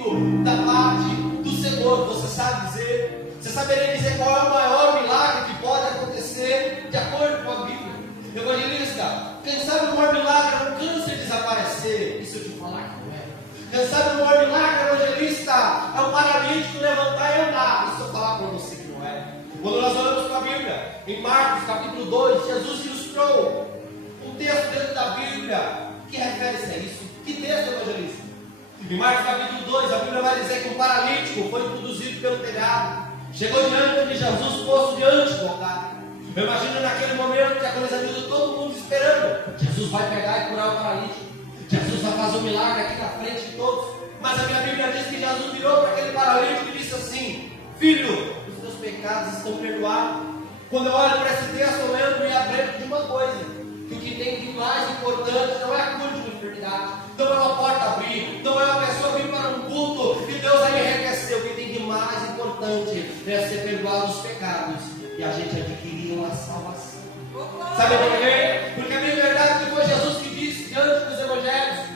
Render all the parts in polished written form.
vindo da parte do Senhor. Você sabe dizer? Você saberia dizer qual é o maior milagre que pode acontecer de acordo com a Bíblia? Evangelista, quem sabe o maior milagre é o câncer desaparecer? E se eu te falar que não é? Quem sabe o maior milagre, evangelista, é o paralítico levantar e andar? E se eu falar para você que não é? Quando nós olhamos para a Bíblia, em Marcos capítulo 2, Jesus ilustrou um texto dentro da Bíblia que refere-se a isso. Que texto, evangelista? Em Marcos capítulo 2, a Bíblia vai dizer que um paralítico foi introduzido pelo telhado, chegou diante de Jesus, posto diante do altar. Eu imagino naquele momento que a coisa viu todo mundo esperando. Jesus vai pegar e curar o paralítico. Jesus vai fazer um milagre aqui na frente de todos. Mas a minha Bíblia diz que Jesus virou para aquele paralítico e disse assim: filho, os teus pecados estão perdoados. Quando eu olho para esse texto, eu lembro e aprendo de uma coisa: que o que tem de mais importante não é a cura de uma enfermidade, não é uma porta abrir, não é uma pessoa vir para um culto e Deus aí enriqueceu. O que tem de mais importante é ser perdoado os pecados e a gente adquirir uma salvação. Sabe por quê? Porque a minha verdade que foi Jesus que disse diante dos evangelhos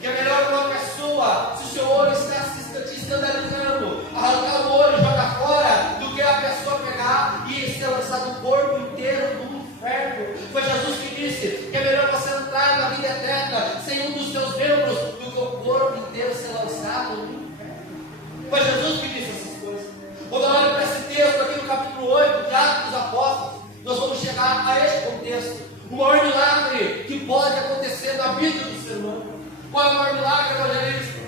que é melhor uma pessoa, se o seu olho está te escandalizando, arrancar o olho e jogar fora, do que a pessoa pegar e ser lançado o corpo inteiro no inferno. Foi Jesus que disse que é melhor você entrar na vida eterna sem um dos seus membros, do que o corpo inteiro ser lançado no inferno. Foi Jesus que disse essas coisas. Quando eu olho para esse texto aqui no capítulo 8 de Atos dos Apóstolos, nós vamos chegar a este contexto. O maior milagre que pode acontecer na vida do ser humano. Qual é o maior milagre, evangelista?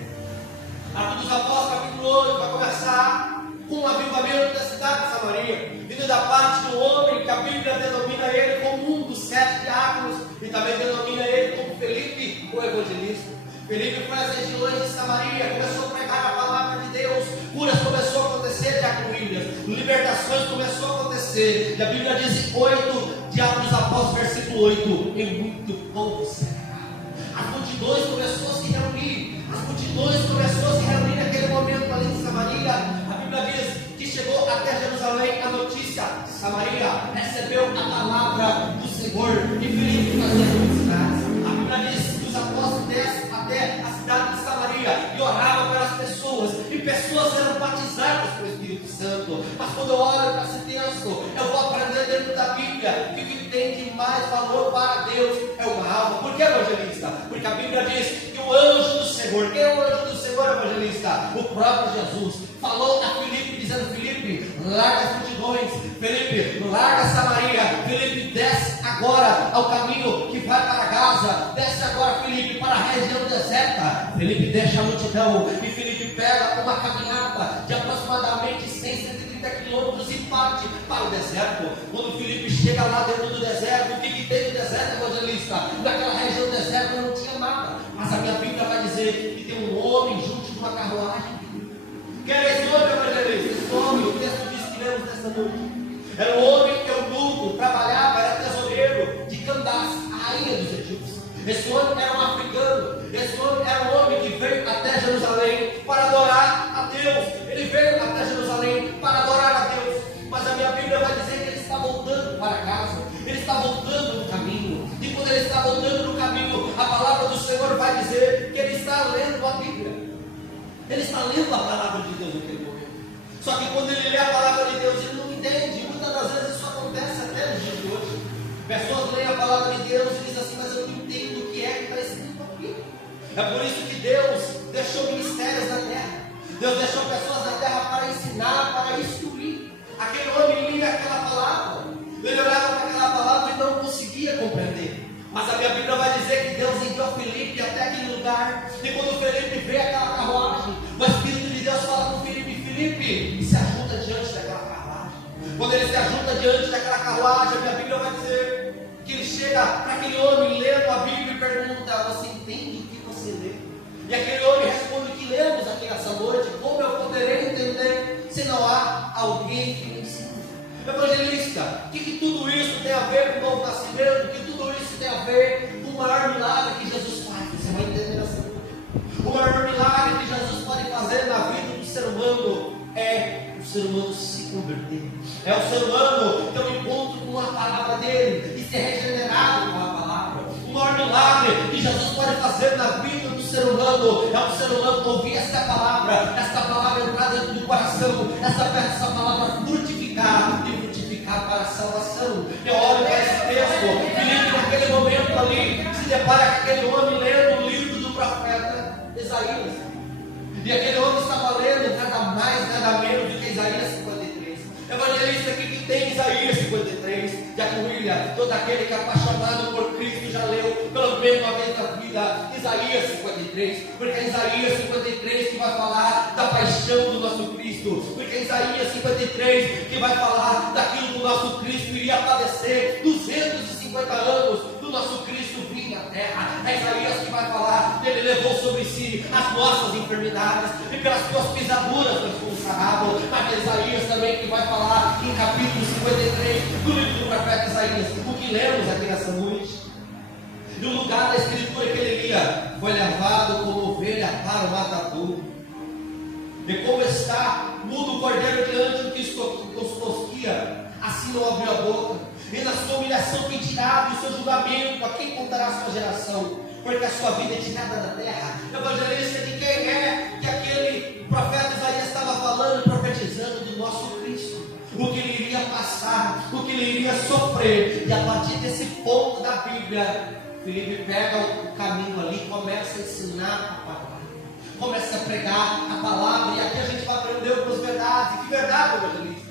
Atos dos Apóstolos, capítulo 8, vai começar com um avivamento da cidade de Samaria, vindo da parte de um homem que a Bíblia denomina ele como um dos 7 diáconos, e também denomina ele como Felipe, o evangelista. Felipe foi às regiões de Samaria, começou a pregar a palavra de Deus, curas começou a acontecer, diácono Williams, libertações começou a acontecer, e a Bíblia diz em 8 de Atos dos Apóstolos, versículo 8, e muito povo cercado. As multidões começou a se reunir, naquele momento ali em Samaria. A Bíblia diz que chegou até Jerusalém a notícia: Samaria recebeu a palavra do Senhor, e Filipe fazia publicidades. A Bíblia diz que os apóstolos descem até a cidade de Samaria e oravam pelas pessoas, e pessoas eram batizadas pelo Espírito Santo. Mas quando eu olho para esse texto, eu vou aprender dentro da Bíblia que o que tem de mais valor para Deus é uma alma. Por que, evangelista? Porque a Bíblia diz que o anjo do Senhor, quem é o anjo do Senhor, evangelista? O próprio Jesus falou a Filipe, dizendo: Filipe, larga as multidões, Filipe, larga Samaria, Filipe, desce agora ao caminho que vai para Gaza, desce agora, Filipe, para a região deserta. Filipe deixa a multidão e Filipe pega uma caminhada de aproximadamente 130 quilômetros e parte para o deserto. Quando Filipe chega lá dentro do deserto, o que tem no deserto, evangelista? Naquela região deserta não tinha nada, mas a minha Bíblia vai dizer que tem um homem junto de uma carruagem. Quem era esse homem, evangelista? Esse homem, o texto diz que lemos nessa noite, era um homem que eunuco, trabalhava, era tesoureiro de Candace, a rainha dos egípcios. Esse homem era um africano. Esse homem era um homem que veio até Jerusalém para adorar a Deus. Ele veio até Jerusalém para adorar a Deus. Mas a minha Bíblia vai dizer que ele está voltando para casa. Ele está voltando no caminho. E quando ele está voltando no caminho, a palavra do Senhor vai dizer que ele está lendo a Bíblia. Ele está lendo a palavra de Deus naquele momento. Só que quando ele lê a palavra de Deus, ele não entende. Muitas das vezes isso acontece até nos dias de hoje. Pessoas leem a palavra de Deus e dizem assim: mas eu não entendo o que é que está escrito aqui. É por isso que Deus deixou ministérios na terra. Deus deixou pessoas na terra para ensinar, para instruir. Aquele homem lia aquela palavra, ele olhava para aquela palavra e não conseguia compreender. Mas a minha Bíblia vai dizer que Deus enviou Filipe até aquele lugar. E quando Filipe vê aquela carruagem, o Espírito de Deus fala com Filipe: Filipe, e se ajuda diante daquela carruagem. Quando ele se ajuda diante daquela carruagem, a minha Bíblia vai dizer que ele chega para aquele homem lendo a Bíblia e pergunta: você entende o que você lê? E aquele homem responde: que lemos aqui nessa noite, como eu poderei entender se não há alguém que me ensine? Evangelista, o que tudo isso tem a ver com o novo nascimento? O que tudo isso tem a ver com o maior milagre que Jesus faz? Você vai entender nessa noite. O maior milagre que Jesus pode fazer na vida do ser humano é o ser humano se converter. É o ser humano ter um encontro com a palavra dele e ser regenerado com a palavra. O maior milagre que Jesus pode fazer na vida do ser humano é o ser humano ouvir esta palavra palavra, essa palavra entrar dentro do coração, essa palavra frutificar e frutificar para a salvação. Eu olho para esse texto, Filipe naquele momento ali se depara com aquele homem lendo o livro do profeta Isaías. E aquele homem estava lendo nada mais, nada menos do que Isaías 53. Evangelista aqui que tem Isaías 53, já que William, todo aquele que é apaixonado por Cristo já leu pelo menos uma vez na vida Isaías 53, porque é Isaías 53 que vai falar da paixão do nosso Cristo, porque é Isaías 53 que vai falar daquilo que o nosso Cristo iria padecer 250 anos do nosso Cristo vir na terra. É Isaías que vai falar, ele levou sobre si as nossas enfermidades e pelas suas pisaduras nós fomos sarados. Mas é Isaías também que vai falar em capítulo 53 do livro do profeta Isaías, o que lemos aqui nessa noite. No lugar da escritura que ele lia, foi levado como ovelha para o matadouro. E como está mudo o cordeiro diante do que os tosquia, assim não abriu a boca. E na sua humilhação foi tirado, e o seu julgamento, a quem contará a sua geração? Porque a sua vida é tirada da terra. Evangelista, de quem é que aquele profeta Isaías estava falando, profetizando do nosso Cristo? O que ele iria passar, o que ele iria sofrer. E a partir desse ponto da Bíblia, Filipe pega o caminho ali, começa a ensinar a palavra, começa a pregar a palavra. E aqui a gente vai aprender algumas verdades. Que verdade, evangelista?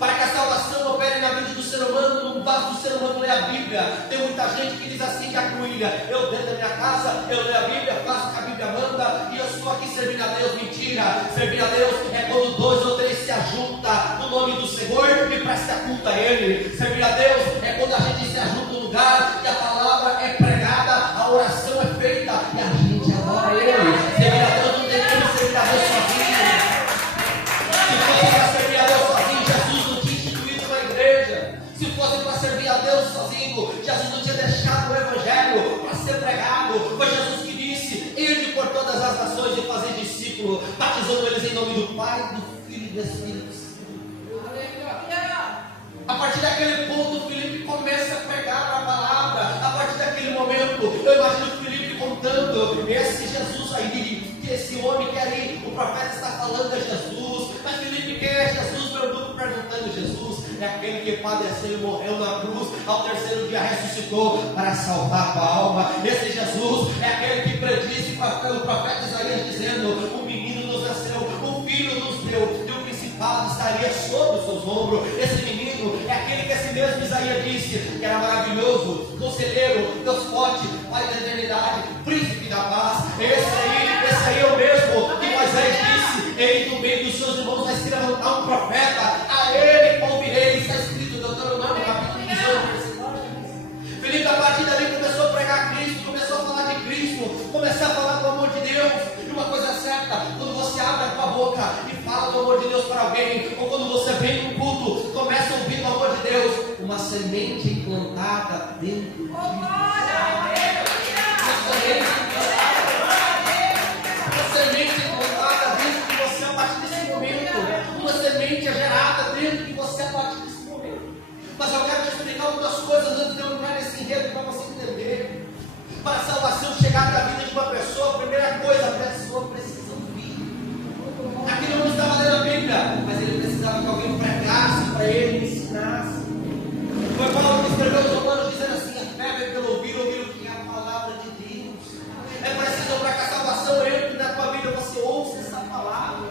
Para que a salvação opere na vida do ser humano, não basta o ser humano ler a Bíblia. Tem muita gente que diz assim, que a Cruília, eu dentro da minha casa, eu leio a Bíblia, faço o que a Bíblia manda, e eu estou aqui servindo a Deus. Mentira! Servir a Deus é quando 2 ou 3 se ajuntam no nome do Senhor e presta culto a Ele. Servir a Deus é quando a gente se ajunta no lugar e a palavra é pregada, a oração é feita e a gente adora Ele. Servir a Deus não tem como servir a Deus sozinho. Se fosse para servir a Deus sozinho, Jesus não tinha instituído uma igreja. Se fosse para servir a Deus sozinho, Jesus não tinha deixado o Evangelho para ser pregado. Foi Jesus que disse: ide por todas as nações e fazer discípulos, batizando eles em nome do Pai, do Filho e do Espírito Santo. A partir daquele ponto, Filipe começa a pregar a palavra. A partir daquele momento, eu imagino Filipe contando esse Jesus aí, que esse homem que ali o profeta está falando é Jesus. Mas Filipe, quem é Jesus? Meu grupo perguntando: Jesus é aquele que padeceu e morreu na cruz, ao terceiro dia ressuscitou para salvar a tua alma. Esse Jesus é aquele que predisse o profeta Isaías dizendo: um menino nos nasceu, um filho nos deu, e o principado estaria sobre os seus ombros. Esse menino é aquele que esse mesmo Isaías disse que era maravilhoso, conselheiro, Deus forte, Pai da eternidade, príncipe da paz. Esse aí é o mesmo que Moisés disse: ele no meio dos seus irmãos vai se levantar um profeta, a ele ouvirei. Está escrito em Deuteronômio capítulo 18, versículo 15. Filipe, a partir dali, começou a pregar Cristo, começou a falar de Cristo, começou a falar do amor de Deus. E uma coisa certa, quando você abre a tua boca e fala do amor de Deus para alguém, ou quando você vem no culto, começa a ouvir o amor de Deus, uma semente implantada dentro de você. Uma semente implantada dentro de você a partir desse momento. Uma semente é gerada dentro de você a partir desse momento. Mas eu quero te explicar algumas coisas antes de eu entrar nesse enredo para você entender. Para a salvação chegar na vida de uma pessoa, a primeira coisa, a pessoa precisa ouvir. Aqui não estava lendo a Bíblia, mas ele precisava que alguém pregasse para ele, ensinasse. Foi Paulo que escreveu os Romanos dizendo assim: a fé vem pelo ouvir o que é a palavra de Deus. É preciso para que a salvação entre na tua vida, você ouça essa palavra.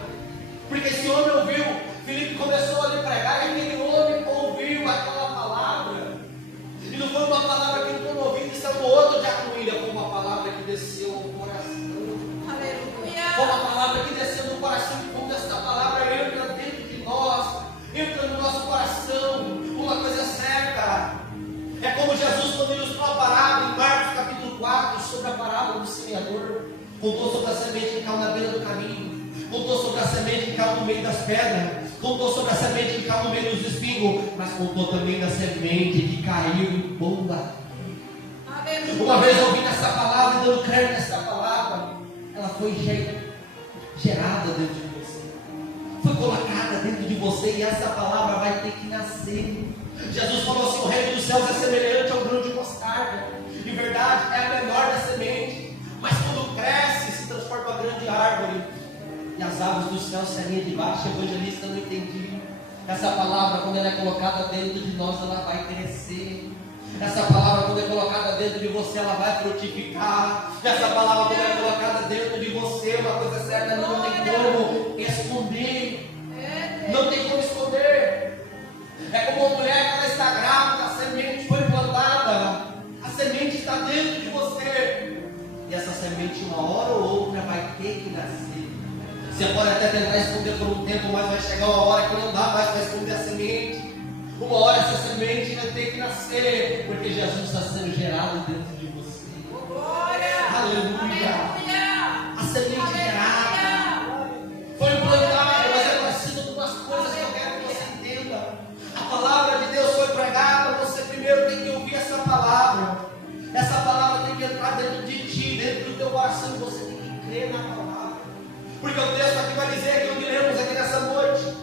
Porque esse homem ouviu, Filipe começou a lhe pregar, e aquele homem ouviu aquela palavra. E não foi uma palavra que entrou no ouvido e saiu no outro de Acuília, foi uma palavra que desceu no coração. Aleluia! Foi uma palavra que desceu no coração, e quando essa palavra entra dentro de nós, entra no nosso coração, uma coisa certa. É como Jesus, quando ele nos falou a parábola em Marcos capítulo 4, sobre a parábola do semeador, contou sobre a semente que caiu na beira do caminho, contou sobre a semente que caiu no meio das pedras, contou sobre a semente que caiu no meio dos espinhos, mas contou também da semente que caiu em boa. Uma vez ouvindo essa palavra e dando crédito nessa palavra, ela foi gerada dentro de você, foi colocada dentro de você, e essa palavra vai ter que nascer. Jesus falou assim: o reino dos céus é semelhante ao grão de mostarda. Em verdade, é a menor da semente, mas quando cresce, se transforma em uma grande árvore, e as as aves do céu saem de baixo. Evangelista, eu não entendi. Essa palavra, quando ela é colocada dentro de nós, ela vai crescer. Essa palavra, quando é colocada dentro de você, ela vai frutificar. Essa palavra, quando é colocada dentro de você, uma coisa certa, não tem como esconder. Não tem como esconder. É como uma mulher que ela está grávida, a semente foi plantada, a semente está dentro de você. E essa semente, uma hora ou outra, vai ter que nascer. Você pode até tentar esconder por um tempo, mas vai chegar uma hora que não dá mais para esconder a semente. Uma hora essa semente vai ter que nascer, porque Jesus está sendo gerado dentro de você. Glória! Aleluia! A semente gerada foi plantada, mas é parecido com umas coisas que eu quero que você entenda. A palavra de Deus foi pregada, você primeiro tem que ouvir essa palavra. Essa palavra tem que entrar dentro de ti, dentro do teu coração, e você tem que crer na palavra. Porque o texto aqui vai dizer que o que lemos aqui nessa noite,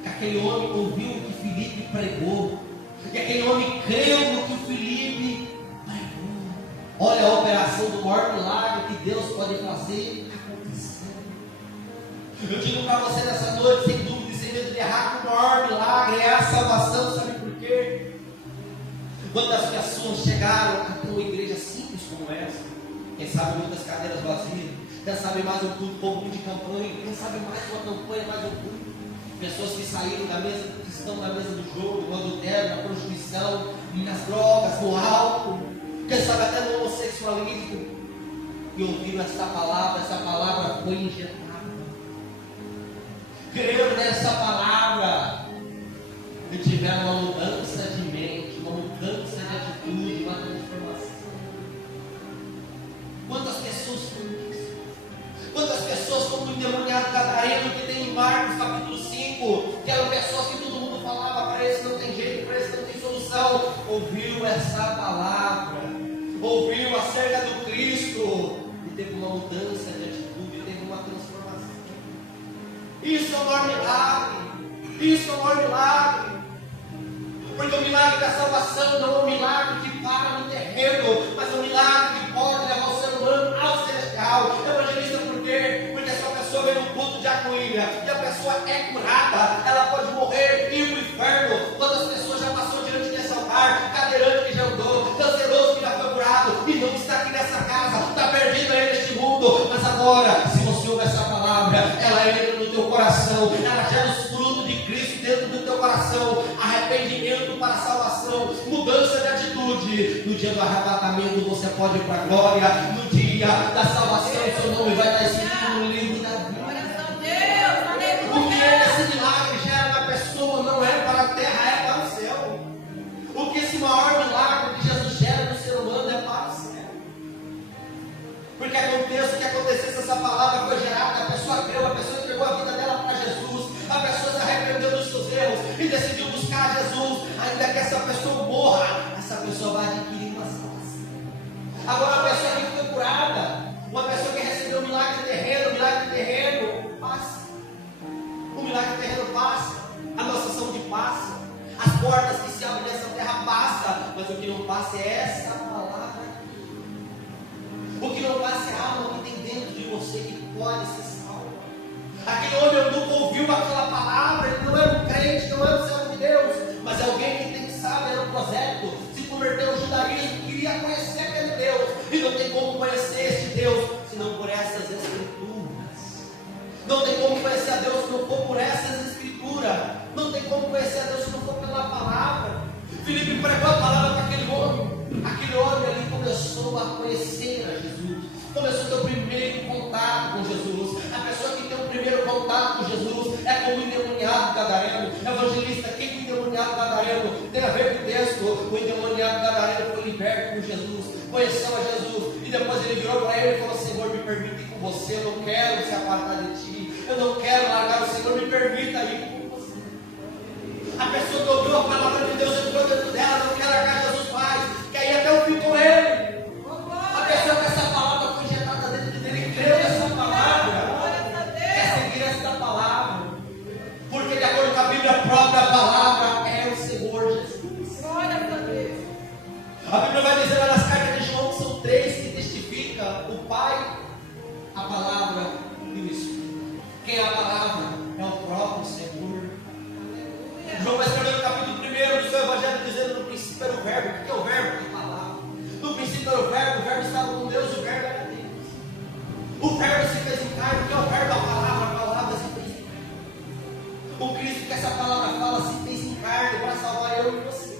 que aquele homem ouviu o que Filipe pregou, que aquele homem creu no que o Filipe pregou. Olha a operação do maior milagre que Deus pode fazer acontecer. Eu digo para você nessa noite, sem dúvida e sem medo de errar, que o maior milagre é a salvação. Sabe por quê? Quantas pessoas chegaram a ter uma igreja simples como essa? Quem sabe muitas cadeiras vazias, quem sabe mais um culto, pouco de campanha, quem sabe mais uma campanha, mais um culto. Pessoas que saíram da mesa, que estão na mesa do jogo, no adultério, na prostituição, nas drogas, no álcool, quem sabe até no homossexualismo, e ouviram essa palavra foi injetada. Creram nessa palavra e tiveram uma mudança de mente, uma mudança de atitude, uma transformação. Quantas pessoas foram isso? Quantas pessoas, como o endemoniado gadareno que tem em Marcos capítulo 5, que eram pessoas que todo mundo falava, para esse não tem jeito, para esse não tem solução, ouviu essa palavra, ouviu acerca do Cristo e teve uma mudança de atitude, teve uma transformação. Isso é um maior milagre. Isso é um maior milagre. Porque o milagre da salvação não é um milagre que para no terreno, mas é um milagre que pode levar o ser humano ao celestial. Evangelista, por quê? Porque se a pessoa vem no culto de Acuília e a pessoa é curada, ela pode morrer e ir para o inferno. Quantas pessoas já passou diante desse altar, cadeirante que já andou, canceroso que já foi curado e não está aqui nessa casa, está perdido aí neste mundo. Mas agora, se você ouve essa palavra, ela entra no teu coração, ela gera os frutos de Cristo dentro do teu coração, arrependimento para a salvação, mudança de atitude. No dia do arrebatamento você pode ir para a glória, no dia da salvação seu nome vai estar escrito no livro da vida. O que esse milagre gera na pessoa não é para a terra, é para o céu. O que esse maior milagre que Jesus gera no ser humano é para o céu. Porque aconteça o que acontecesse, essa palavra foi gerada, a pessoa creu, a pessoa entregou a vida dela para Jesus, a pessoa se arrependeu dos seus erros e decidiu buscar Jesus. Ainda que essa pessoa morra, essa pessoa vai adquirir uma salvação. Agora, a pessoa que foi curada, uma pessoa que recebeu o milagre terreno passa. O milagre terreno passa, a nossa saúde passa, as portas que se abrem nessa terra passam, mas o que não passa é essa palavra aqui. O que não passa é a alma que tem dentro de você que pode ser salva. Aquele homem nunca ouviu aquela palavra, ele não era um crente, não era um servo de Deus, mas é alguém que tem que saber, era um prosélito, se converteu ao judaísmo, queria conhecer aquele Deus, e não tem como conhecer esse Deus, senão por essas escrituras. Não tem como conhecer a Deus se não for por essas escrituras. Não tem como conhecer a Deus se não for pela palavra. Filipe pregou a palavra para aquele homem. Aquele homem ali começou a conhecer a Jesus. Começou a ter o primeiro contato com Jesus. A pessoa que tem o primeiro contato com Jesus é como o endemoniado gadareno. Evangelista, quem que o endemoniado gadareno tem a ver com o texto? O endemoniado gadareno foi liberto por Jesus, conheceu a Jesus, e depois ele virou para ele e falou: Senhor, me permite ir com você, eu não quero se apartar de ti, eu não quero largar o Senhor, me permita ir com você. A pessoa que ouviu a palavra de Deus entrou dentro dela, não quer largar Jesus mais, quer ir até o fim com ele. A pessoa que essa palavra foi injetada dentro dele, creu nessa palavra, quer seguir essa palavra, porque de acordo com a Bíblia, a própria palavra é o Senhor Jesus. A Bíblia vai dizer lá nas cartas de João que são três que testificam: o Pai, a palavra e O Verbo se fez em carne, que é o Verbo, a palavra se fez em carne. O Cristo que essa palavra fala se fez em carne para salvar eu e você.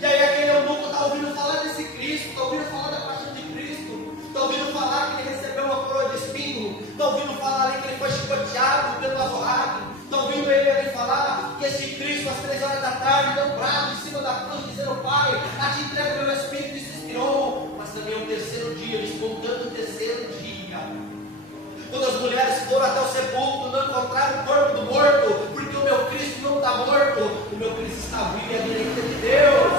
E aí aquele eunuco está ouvindo falar desse Cristo, está ouvindo falar da paixão de Cristo, está ouvindo falar que ele recebeu uma coroa de espinho, está ouvindo falar ali que ele foi chicoteado pelo azorrague, está ouvindo ele ali falar que esse Cristo às 3 horas da tarde deu um brado em cima da cruz, dizendo: Pai, a ti entrego o meu Espírito, e se expirou. Mas também o terceiro dia, despontando o terceiro dia, quando as mulheres foram até o sepulcro, não encontraram o corpo do morto, porque o meu Cristo não está morto, o meu Cristo está vivo e à direita de Deus.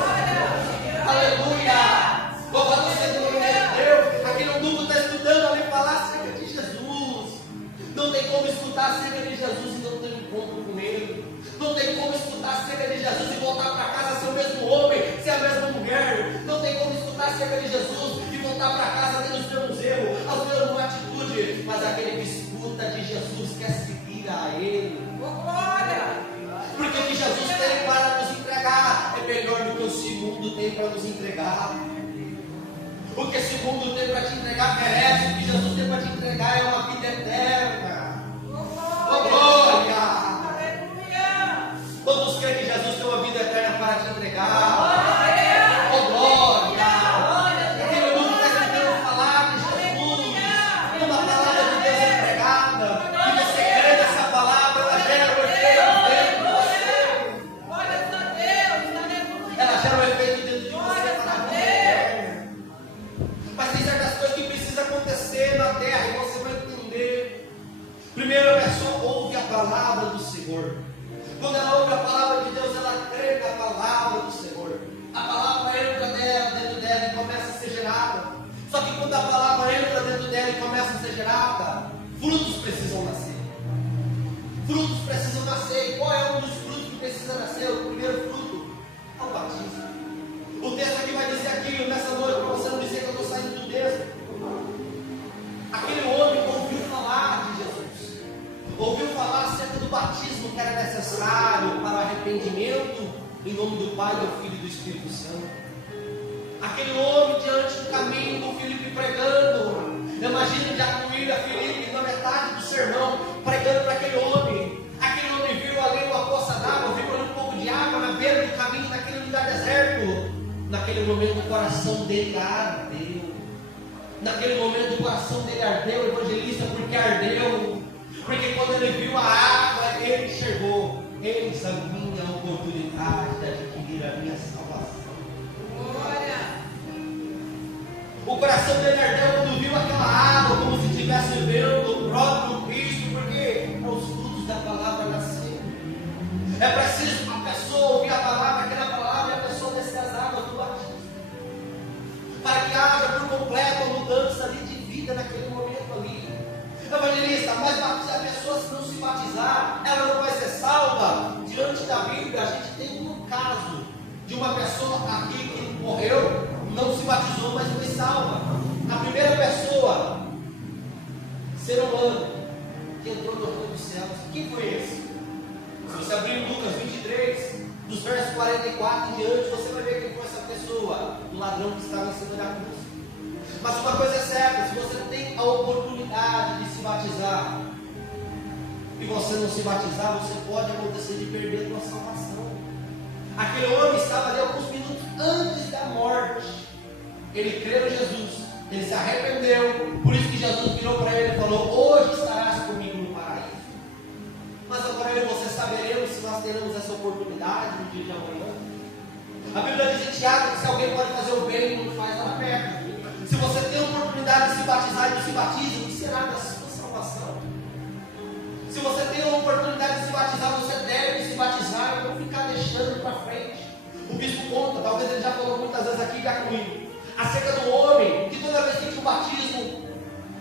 Aleluia! Louvado seja o nome de Deus. Aquele eunuco está estudando ali falar acerca de Jesus. Não tem como escutar acerca de Jesus e não ter um encontro com Ele. Não tem como escutar acerca de Jesus e voltar para casa ser o mesmo homem, ser a mesma mulher. Não tem como escutar acerca de Jesus e voltar para casa tendo os mesmos erros, as mesmas atitudes. Mas aquele que escuta de Jesus quer seguir a Ele. Porque o que Jesus tem para nos entregar é melhor do que o esse mundo tem para nos entregar. O que esse mundo tem para te entregar merece. O que Jesus tem para te entregar é uma vida eterna. Oh, glória! Quantos creem que Jesus tem uma vida eterna para te entregar? Oh, glória! Aquele mundo está tentando falar de Jesus, uma palavra de Deus entregada, e você crê nessa palavra, ela gera um efeito dentro de você. Ela gera um efeito dentro de você para a vida eterna. Mas tem certas coisas que precisam acontecer na terra, e você vai entender. Primeiro, a pessoa ouve a palavra do Senhor. Quando ela ouve a palavra de Deus, ela crê na palavra do Senhor. A palavra entra dentro dela e começa a ser gerada. Só que quando a palavra entra dentro dela e começa a ser gerada, frutos precisam nascer. Frutos precisam nascer. E qual é um dos frutos que precisa nascer? O primeiro fruto é o batismo. O texto aqui vai dizer aquilo nessa noite, para você não dizer que eu estou saindo do texto. Aquele homem ouviu falar de Jesus. Ouviu falar acerca do batismo que era necessário para o arrependimento, em nome do Pai, do Filho e do Espírito Santo. Aquele homem diante do caminho do Filipe pregando. Imagina já incluir a Filipe na metade do sermão, pregando para aquele homem. Aquele homem viu ali uma poça d'água, viu ali um pouco de água na beira do caminho, naquele lugar deserto. Naquele momento o coração dele ardeu. Naquele momento o coração dele ardeu, evangelista, porque ardeu. Porque quando ele viu a água, ele enxergou: eis a minha oportunidade de adquirir a minha salvação. Glória! O coração dele ardeu quando viu aquela água, como se estivesse vendo o próprio Cristo, porque os frutos da palavra nasceram. É preciso a pessoa ouvir a palavra, aquela palavra, e a pessoa descer as águas do batismo, para que haja por completo a mudança ali de vida naquele momento ali. Evangelista, mas se a pessoa não se batizar, ela não vai ser salva. Diante da Bíblia, a gente tem um caso de uma pessoa aqui que morreu, não se batizou, mas foi salva. A primeira pessoa, ser humano, que entrou no reino dos céus, quem foi esse? Se você abrir em Lucas 23, dos versos 44 em diante, você vai ver quem foi essa pessoa, o ladrão que estava em cima da cruz. Mas uma coisa é certa: se você tem a oportunidade de se batizar e você não se batizar, você pode acontecer de perder a sua salvação. Aquele homem estava ali alguns minutos antes da morte. Ele creu em Jesus, ele se arrependeu, por isso que Jesus virou para ele e falou: hoje estarás comigo no paraíso. Mas agora eu e você saberemos se nós teremos essa oportunidade no dia de amanhã. A Bíblia diz em Tiago que se alguém pode fazer o bem, não faz lá perto. Se você tem a oportunidade de se batizar e não se batiza, o que será da sua salvação? Se você tem a oportunidade de se batizar, você deve se batizar e não ficar deixando para frente. O bispo conta, talvez ele já falou muitas vezes aqui já comigo, acerca do homem que toda vez que tinha um batismo,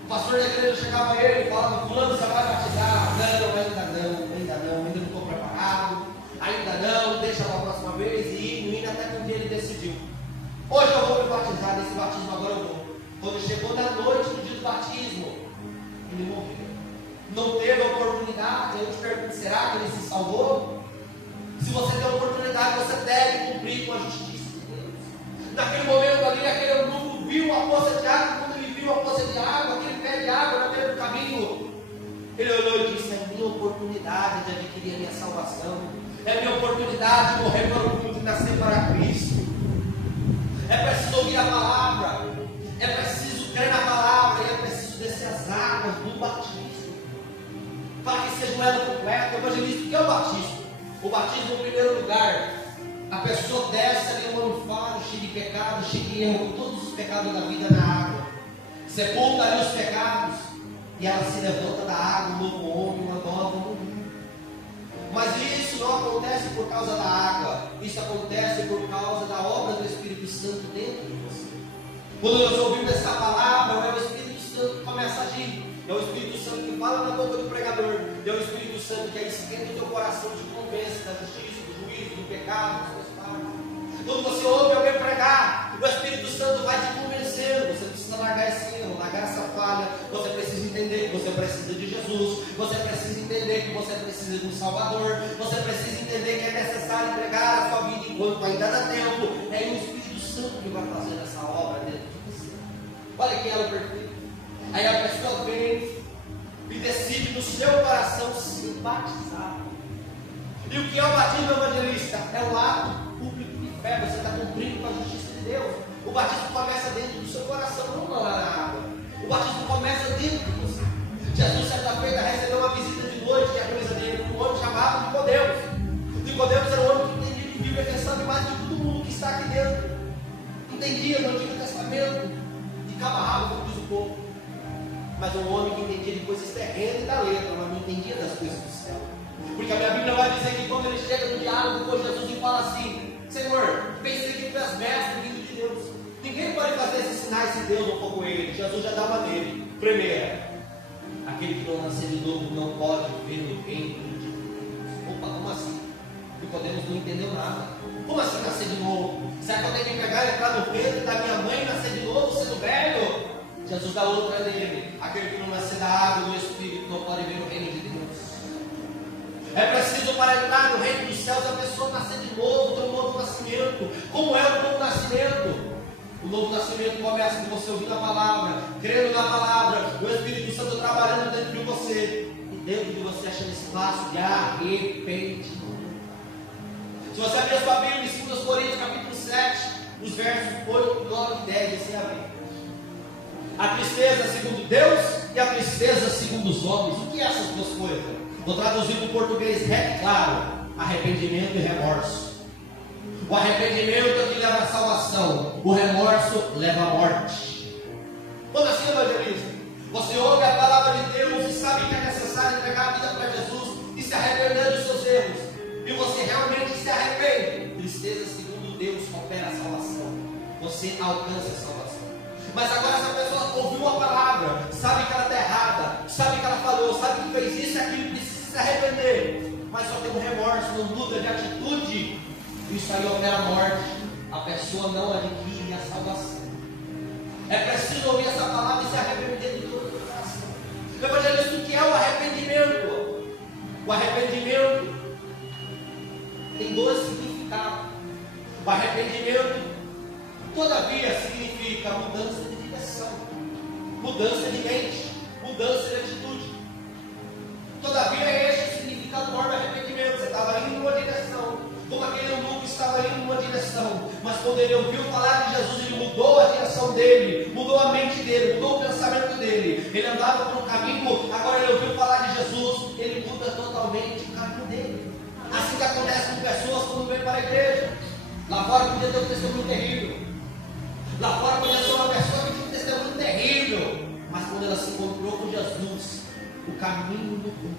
o pastor da igreja chegava a ele e falava: fulano, você vai batizar? Não, ainda não estou preparado, ainda não, deixa para a próxima vez, e indo até que um dia ele decidiu: hoje eu vou me batizar, desse batismo agora eu vou. Quando chegou na noite do dia do batismo, ele morreu. Não teve a oportunidade. Eu te pergunto: será que ele se salvou? Se você tem a oportunidade, você deve cumprir com a justiça de Deus. Naquele momento ali, aquele eunuco viu a poça de água. Quando ele viu a poça de água, aquele pé de água, naquele oportunidade de adquirir a minha salvação. É a minha oportunidade de morrer para o mundo e nascer para Cristo. É preciso ouvir a palavra. É preciso crer na palavra. E é preciso descer as águas do batismo, para que seja uma ela completa. Evangelista, o que é o batismo? O batismo, em primeiro lugar, a pessoa desce ali no manufado, cheio de pecado, cheio de erro, com todos os pecados da vida na água. Sepulta ali os pecados. E ela se levanta da água, um novo homem, uma nova mulher. Mas isso não acontece por causa da água. Isso acontece por causa da obra do Espírito Santo dentro de você. Quando nós ouvimos essa palavra, é o Espírito Santo que começa a agir. É o Espírito Santo que fala na boca do pregador. É o Espírito Santo que esquenta o teu coração, te convence da justiça, do juízo, do pecado, dos seus pecados. Quando você ouve alguém pregar, o Espírito Santo vai te convencendo. Você precisa largar esse erro, largar essa falha. Você precisa entender que você precisa de Jesus. Você precisa entender que você precisa de um Salvador. Você precisa entender que é necessário entregar a sua vida enquanto ainda dá tempo. É o Espírito Santo que vai fazer essa obra dentro de você. Olha que ela é perfeita. Aí a pessoa vem e decide no seu coração se batizar. E o que é o batismo, evangelista? É um ato público de fé. Você está cumprindo com a justiça de Deus. O batismo começa dentro do seu coração, não lá na água. O batismo começa dentro de você. Jesus, certa feita, recebeu uma visita de noite, que é a coisa dele, um homem chamado Nicodemos. Nicodemos era um homem que entendia de Bíblia, quem sabe mais de todo mundo que está aqui dentro. Entendia do Antigo Testamento, de cabo a rabo, como diz o povo. Mas um homem que entendia de coisas terrenas e da letra, mas não entendia das coisas do céu. Porque a minha Bíblia vai dizer que quando ele chega no diálogo com Jesus e fala assim: Senhor, pensei que tu és mestre vindo de Deus. Ninguém pode fazer esses sinais se Deus não for com ele. Jesus já dá uma nele. Primeira, aquele que não nascer de novo não pode ver o reino de Deus. Opa, como assim? Nicodemos não entendeu nada. Como assim nascer de novo? Será que eu tenho que pegar e entrar no peito da minha mãe e nascer de novo, sendo velho? Jesus dá outra nele. Aquele que não nascer da água e do Espírito não pode ver o reino de Deus. É preciso para entrar no reino dos céus a pessoa nascer de novo, ter um novo nascimento. Como é o novo nascimento? O novo nascimento começa com você ouvindo a palavra, crendo na palavra, o Espírito Santo trabalhando dentro de você, e dentro de você achando espaço de arrependimento. Se você abrir a sua Bíblia em 2 Coríntios capítulo 7, os versos 8, 9 e 10, você abre. A tristeza segundo Deus e a tristeza segundo os homens. O que é essas duas coisas? Vou traduzir para o português reto e claro: arrependimento e remorso. O arrependimento é que leva à salvação, o remorso leva à morte. Quando assim, evangelista, você ouve a palavra de Deus e sabe que é necessário entregar a vida para Jesus e se arrepender dos seus erros, e você realmente se arrepende, tristeza segundo Deus opera a salvação, você alcança a salvação. Mas agora essa pessoa ouviu a palavra, sabe que ela está errada, sabe que ela falou, sabe que fez isso e aquilo, precisa se arrepender, mas só tem um remorso, não muda de atitude, isso aí opera a morte. A pessoa não adquire a salvação. É preciso ouvir essa palavra e se arrepender de todo o coração. Evangelista, o que é o arrependimento? O arrependimento tem dois significados. O arrependimento, todavia, significa mudança de direção, mudança de mente, mudança de atitude. Todavia, este é o significado maior do arrependimento. Você estava indo numa direção, como aquele eunuco estava indo numa direção, mas quando ele ouviu falar de Jesus, ele mudou a direção dele, mudou a mente dele, mudou o pensamento dele. Ele andava por um caminho, agora ele ouviu falar de Jesus, ele muda totalmente o caminho dele. Assim que acontece com pessoas quando vêm para a igreja. Lá fora podia ter um testemunho terrível, lá fora podia ser uma pessoa que tinha um testemunho terrível, mas quando ela se encontrou com Jesus, o caminho mudou,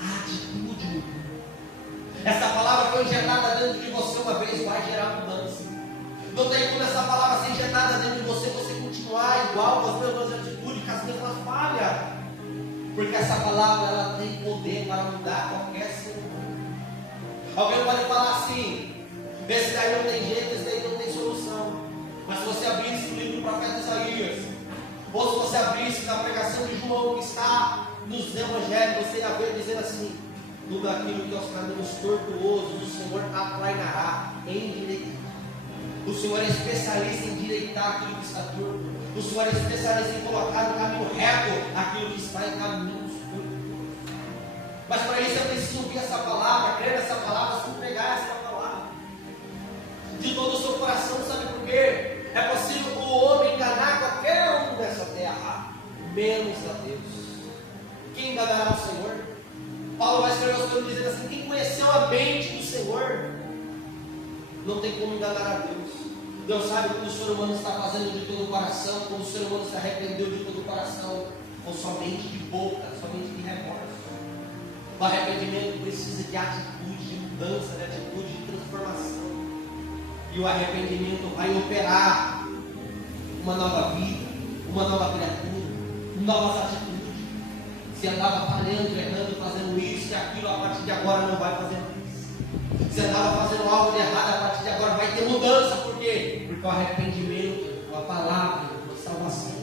a atitude mudou. Essa palavra foi injetada dentro de você uma vez, vai gerar mudança. Não tem como essa palavra ser injetada dentro de você, você continuar igual, com as mesmas atitudes, com as mesmas falhas. Porque essa palavra, ela tem poder para mudar qualquer ser humano. Alguém pode falar assim: esse daí não tem jeito, esse daí não tem solução. Mas se você abrisse o livro do profeta Isaías, ou se você abrisse na pregação de João, que está nos evangelhos, você ia ver dizendo assim: tudo aquilo que aos caminhos tortuosos, o Senhor aplainará, endireitará. O Senhor é especialista em endireitar aquilo que está torto. O Senhor é especialista em colocar no caminho reto aquilo que está em caminhos tortuosos. Mas para isso precisa ouvir essa palavra, crer nessa palavra, se pregar essa palavra de todo o seu coração. Sabe por quê? É possível o homem enganar qualquer um nessa terra, menos a Deus. Quem enganará o Senhor? Paulo vai escrever aos Coríntios dizendo assim: quem conheceu a mente do Senhor? Não tem como enganar a Deus. Deus sabe quando o ser humano está fazendo de todo o coração, quando o ser humano se arrependeu de todo o coração, ou somente de boca, somente de remorso. O arrependimento precisa de atitude, de mudança, de atitude, de transformação. E o arrependimento vai operar uma nova vida, uma nova criatura, novas atitudes. Se andava falhando, errando, fazendo isso e aquilo, a partir de agora não vai fazer isso. Se andava fazendo algo de errado, a partir de agora vai ter mudança. Por quê? Porque o arrependimento, a palavra, a salvação.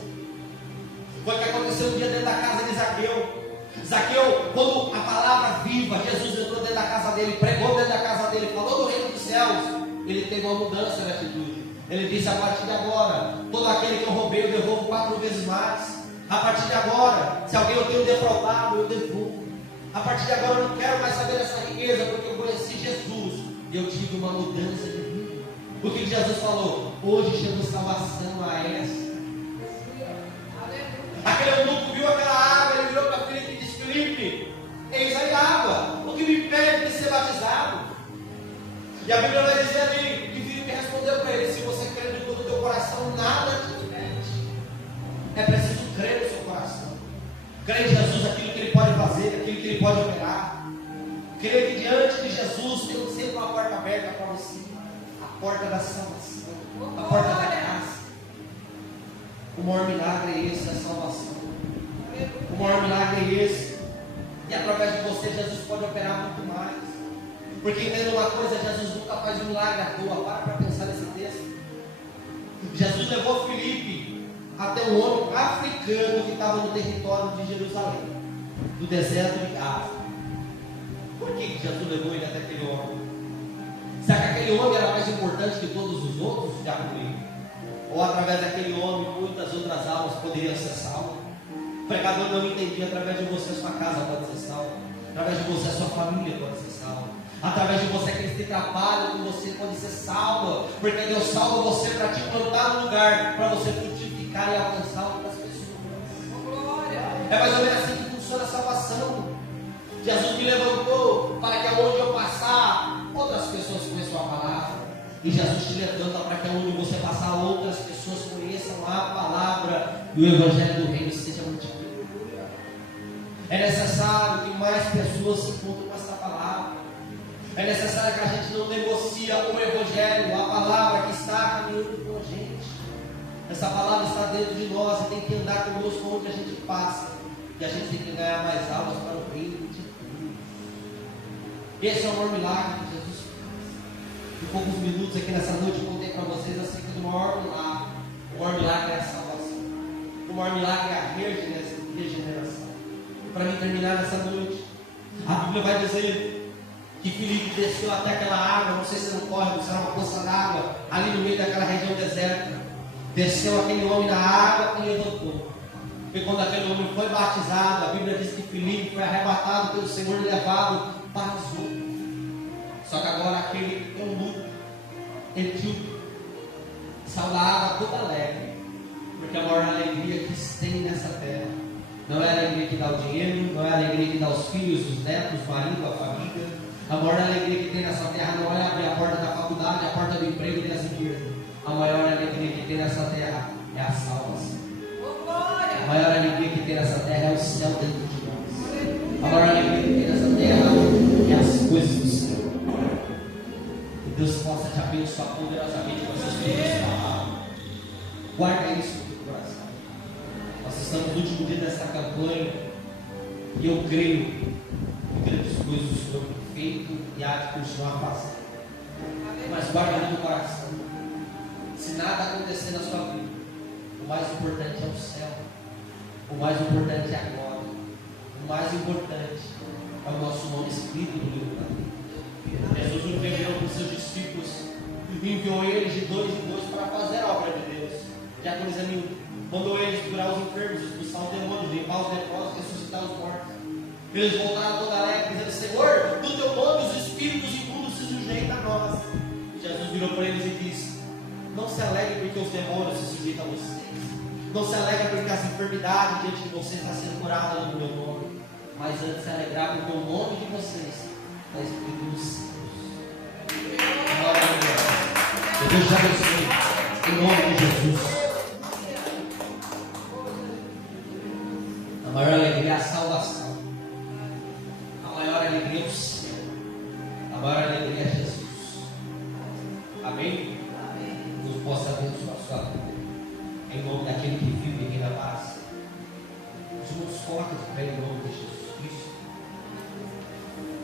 Foi o que aconteceu um dia dentro da casa de Zaqueu. Zaqueu, quando a palavra viva, Jesus entrou dentro da casa dele, pregou dentro da casa dele, falou do reino dos céus, ele teve uma mudança de atitude. Ele disse: a partir de agora, todo aquele que eu roubei eu devolvo 4 vezes mais. A partir de agora, se alguém eu tenho defraudado, eu devolvo. A partir de agora eu não quero mais saber dessa riqueza, porque eu conheci Jesus e eu tive uma mudança de vida. O que Jesus falou? Hoje chegou salvação a essa. Aquele eunuco viu aquela água, ele virou para Filipe e disse: Filipe, eis aí a água, o que me impede de ser batizado? E a Bíblia vai dizer ali que Filipe respondeu para ele: se você crer de todo o teu coração, nada te impede. É preciso crer no seu coração, crer em Jesus, aquilo que Ele pode fazer, aquilo que Ele pode operar. Crer que diante de Jesus tem sempre uma porta aberta para você, a porta da salvação, a porta da graça. O maior milagre é esse, a salvação. O maior milagre é esse. E através de você, Jesus pode operar muito mais. Porque entenda uma coisa: Jesus nunca faz um milagre à toa. Para pensar nesse texto. Jesus levou Filipe até um homem africano que estava no território de Jerusalém, do deserto de Gaza. Por que Jesus levou ele até aquele homem? Será que aquele homem era mais importante que todos os outros? Já comigo. Ou através daquele homem muitas outras almas poderiam ser salvas? O pregador não entendia: através de você a sua casa pode ser salva, através de você a sua família pode ser salva, através de você aqueles que trabalham com você pode ser salva, porque Deus salva você para te plantar no lugar, para você frutificar e alcançar outras pessoas. É mais ou menos assim que funciona a salvação. Jesus me levantou para que aonde eu passar, outras pessoas conheçam a palavra. E Jesus te levanta para que aonde você passar, outras pessoas conheçam a palavra e o evangelho do reino seja multiplicado. É necessário que mais pessoas se encontrem com essa palavra. É necessário que a gente não negocie o evangelho, a palavra que está caminhando com a gente. Essa palavra está dentro de nós e tem que andar conosco onde a gente passa. E a gente tem que ganhar mais almas para o reino de Deus. Esse é o maior milagre que Jesus fez. Em poucos minutos aqui nessa noite eu contei para vocês acerca do maior milagre. O maior milagre é a salvação. O maior milagre é a regeneração. E para mim terminar nessa noite, a Bíblia vai dizer que Filipe desceu até aquela água, não sei se era um córrego, se era uma poça d'água, ali no meio daquela região deserta. Desceu aquele homem na água e levantou. E quando aquele homem foi batizado, a Bíblia diz que Filipe foi arrebatado pelo Senhor e levado para os outros. Só que agora aquele eunuco, etíope, saiu da água toda alegre, porque a maior alegria que se tem nessa terra não é a alegria que dá o dinheiro, não é a alegria que dá os filhos, os netos, o marido, a família. A maior alegria que tem nessa terra não é abrir a porta da faculdade, a porta do emprego e das empresas. A maior alegria que tem nessa terra é a salvação. A maior alegria que tem nessa terra é o céu dentro de nós. A maior alegria que tem nessa terra é as coisas do céu. Que Deus possa te abençoar poderosamente com essas coisas da palavra. Guarda isso no teu coração. Nós estamos no último dia dessa campanha e eu creio que grandes coisas o Senhor tem feito e há de continuar fazendo. Mas guarda no teu coração. Se nada acontecer na sua vida, o mais importante é o céu. O mais importante é a glória. O mais importante é o nosso nome escrito no livro da vida. Jesus nos enviou com seus discípulos e enviou eles de 2 em 2 para fazer a obra de Deus. Já coisa nenhuma. Mandou eles curar os enfermos, expulsar os demônios, limpar os leprosos, ressuscitar os mortos. Eles voltaram toda alegre, dizendo: Senhor, do teu nome os espíritos imundos se sujeitam a nós. Jesus virou para eles e disse: não se alegre porque os demônios se sujeitam a vocês. Não se alegre porque as enfermidades diante de vocês estão sendo curadas no meu nome. Mas antes se alegrar porque o nome de vocês está escrito nos céus. Glória a Deus. Que Deus te abençoe. Em nome de Jesus. A maior alegria é a salvação. A maior alegria é o céu. A maior alegria é Jesus. Amém? Deus possa abençoar a sua vida. Em nome daquele que vive e reina para sempre. Nós vamos colocar de pé em nome de Jesus Cristo.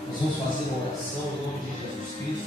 Nós vamos fazer uma oração em nome de Jesus Cristo.